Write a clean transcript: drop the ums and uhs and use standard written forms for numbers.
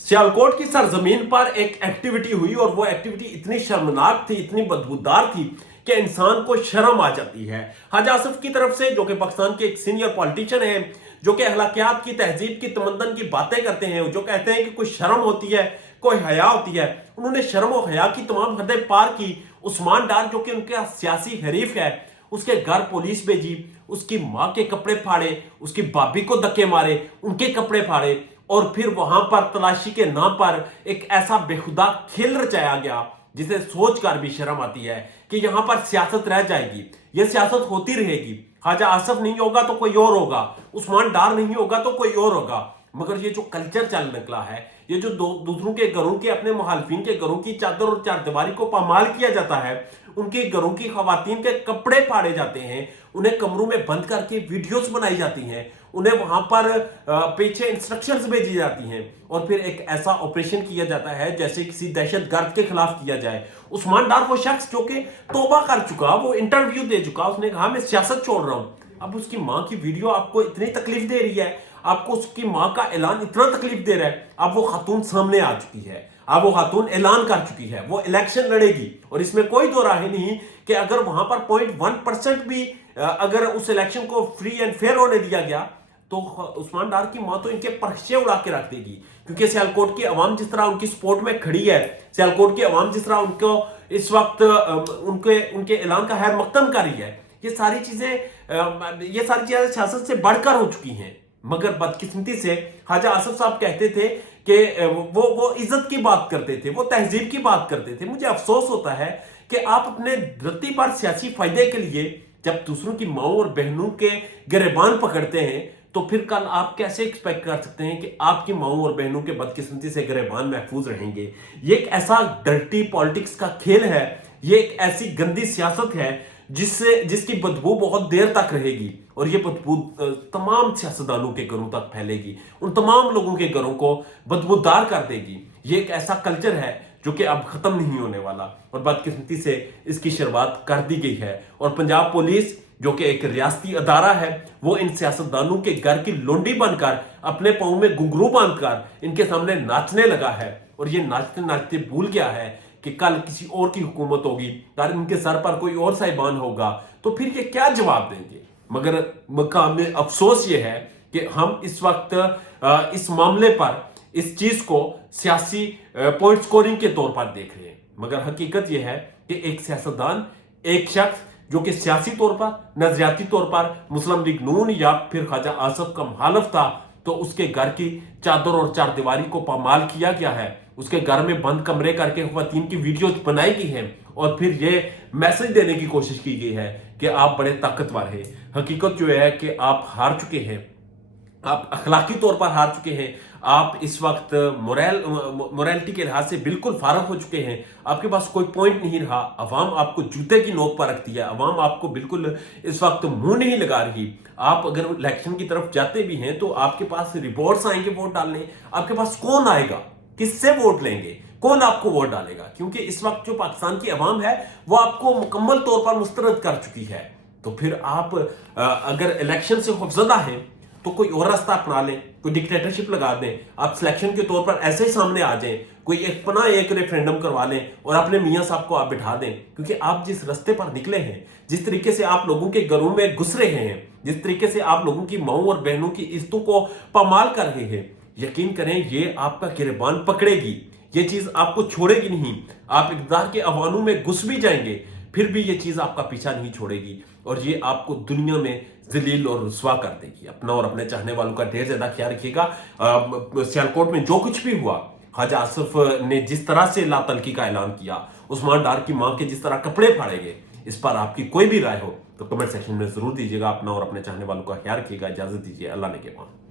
सियालकोट की सरजमीन पर एक एक्टिविटी हुई और वो एक्टिविटी इतनी शर्मनाक थी, इतनी बदबूदार थी कि इंसान को शर्म आ जाती है। हाजी आसिफ की तरफ से, जो कि पाकिस्तान के एक सीनियर पॉलिटिशियन है, जो कि अखलाकियात की, तहजीब की, तमद्दन की बातें करते हैं, जो कहते हैं कि कोई शर्म होती है, कोई हया होती है, उन्होंने शर्म और हया की तमाम हदें पार की। उस्मान डार, जो कि उनका सियासी हरीफ है, उसके घर पुलिस भेजी, उसकी माँ के कपड़े फाड़े, उसकी भाभी को धक्के मारे, उनके कपड़े फाड़े, और फिर वहां पर तलाशी के नाम पर एक ऐसा बेखुदा खेल रचाया गया जिसे सोचकर भी शर्म आती है कि यहां पर सियासत रह जाएगी, यह सियासत होती रहेगी। ख्वाजा आसिफ नहीं होगा तो कोई और होगा, उस्मान डार नहीं होगा तो कोई और होगा। मगर ये जो कल्चर चल निकला है, ये जो दूसरों के घरों के, अपने मुखालफिन के घरों की चादर और चारदीवारी को पामाल किया जाता है, उनके घरों की खवातीन के कपड़े फाड़े जाते हैं, उन्हें कमरों में बंद करके वीडियोस बनाई जाती हैं, उन्हें वहां पर पीछे इंस्ट्रक्शंस भेजी जाती हैं, और फिर एक ऐसा ऑपरेशन किया जाता है जैसे किसी दहशतगर्द के खिलाफ किया जाए। उस्मान डार वो शख्स जो कि तौबा कर चुका, वो इंटरव्यू दे चुका, उसने कहा मैं सियासत छोड़ रहा हूं। अब उसकी मां की वीडियो आपको इतनी तकलीफ दे रही है, आपको उसकी मां का ऐलान इतना तकलीफ दे रहा है। अब वो खातून सामने आ चुकी है, अब वो खातून ऐलान कर चुकी है, वो इलेक्शन लड़ेगी, और इसमें कोई दो राय नहीं कि अगर वहां पर 0.1% भी अगर उस इलेक्शन को फ्री एंड फेयर होने दिया गया तो उस्मान डार की मां तो इनके परखे उड़ा के रख देगी। क्योंकि सियालकोट की अवाम जिस तरह उनकी सपोर्ट में खड़ी है, सियालकोट की अवाम जिस तरह उनको इस वक्त उनके ऐलान का खैर मकदम कर रही है, ये सारी चीजें सियासत से बढ़कर हो चुकी हैं। मगर बदकिस्मती से ख्वाजा आसिफ साहब कहते थे कि वो इज्जत की बात करते थे, वो तहजीब की बात करते थे। मुझे अफसोस होता है कि आप अपने रत्ती पर सियासी फायदे के लिए जब दूसरों की माओ और बहनों के गिरबान पकड़ते हैं, तो फिर कल आप कैसे एक्सपेक्ट कर सकते हैं कि आपकी माओ और बहनों के बदकिस्मती से गिरबान महफूज रहेंगे। ये एक ऐसा डर्टी पॉलिटिक्स का खेल है, ये एक ऐसी गंदी सियासत है जिसकी बदबू बहुत देर तक रहेगी, और ये बदबू तमाम सियासतदानों के घरों तक फैलेगी, उन तमाम लोगों के घरों को बदबूदार कर देगी। ये एक ऐसा कल्चर है जो कि अब खत्म नहीं होने वाला, और बदकिस्मती से इसकी शुरुआत कर दी गई है। और पंजाब पुलिस, जो कि एक रियासती अदारा है, वो इन सियासतदानों के घर की लोंडी बनकर, अपने पांव में घुंघरू बांधकर इनके सामने नाचने लगा है, और ये नाचते नाचते भूल गया है कि कल किसी और की हुकूमत होगी, कल इनके सर पर कोई और साहिबान होगा, तो फिर ये क्या जवाब देंगे। मगर मकाम में अफसोस ये है कि हम इस वक्त इस मामले पर इस चीज को सियासी पॉइंट स्कोरिंग के तौर पर देख रहे हैं। मगर हकीकत यह है कि एक सियासतदान, एक शख्स जो कि सियासी तौर पर, नजरियाती तौर पर मुस्लिम लीग नून या फिर ख्वाजा आसिफ का मुखालिफ था, तो उसके घर की चादर और चारदीवारी को पामाल किया गया है, उसके घर में बंद कमरे करके खवातीन की वीडियो बनाई गई हैं, और फिर ये मैसेज देने की कोशिश की गई है कि आप बड़े ताकतवर हैं। हकीकत जो है कि आप हार चुके हैं, आप अखलाकी तौर पर हार चुके हैं, आप इस वक्त मोरलिटी के लिहाज से बिल्कुल फारग हो चुके हैं, आपके पास कोई पॉइंट नहीं रहा। अवाम आपको जूते की नोक पर रखती है, अवाम आपको बिल्कुल इस वक्त मुंह नहीं लगा रही। आप अगर इलेक्शन की तरफ जाते भी हैं तो आपके पास रिपोर्ट्स आएंगे वोट डालने, आपके पास कौन आएगा, किससे वोट लेंगे, कौन आपको वोट डालेगा? क्योंकि इस वक्त जो पाकिस्तान की अवाम है वो आपको मुकम्मल तौर पर मुस्तरद कर चुकी है। तो फिर आप अगर इलेक्शन से खौफजदा हैं तो कोई और रास्ता अपना लें, कोई डिक्टेटरशिप लगा दें, आप सिलेक्शन के तौर पर ऐसे ही सामने आ जाएं, कोई एक रेफरेंडम करवा लें और अपने मियां साहब को आप बिठा दें। क्योंकि आप जिस रास्ते पर निकले हैं, जिस तरीके से आप लोगों के घरों में घुस रहे हैं, जिस तरीके से आप लोगों की माओ और बहनों की इज्जतों को पामाल कर रहे हैं, यकीन करें ये आपका गिरबान पकड़ेगी, ये चीज आपको छोड़ेगी नहीं। आप इक़्तिदार के अवानों में घुस भी जाएंगे, फिर भी ये चीज आपका पीछा नहीं छोड़ेगी, और ये आपको दुनिया में जलील और रुस्वा कर देगी। अपना और अपने चाहने वालों का ढेर ज्यादा ख्याल रखिएगा। सियालकोट में जो कुछ भी हुआ, ख्वाजा आसिफ ने जिस तरह से लातलकी का ऐलान किया, उस्मान डार की मां के जिस तरह कपड़े फाड़े गए, इस पर आपकी कोई भी राय हो तो कमेंट सेक्शन में जरूर दीजिएगा। अपना और अपने चाहने वालों का ख्याल रखिएगा। इजाजत दीजिए, अल्लाह ने के पास।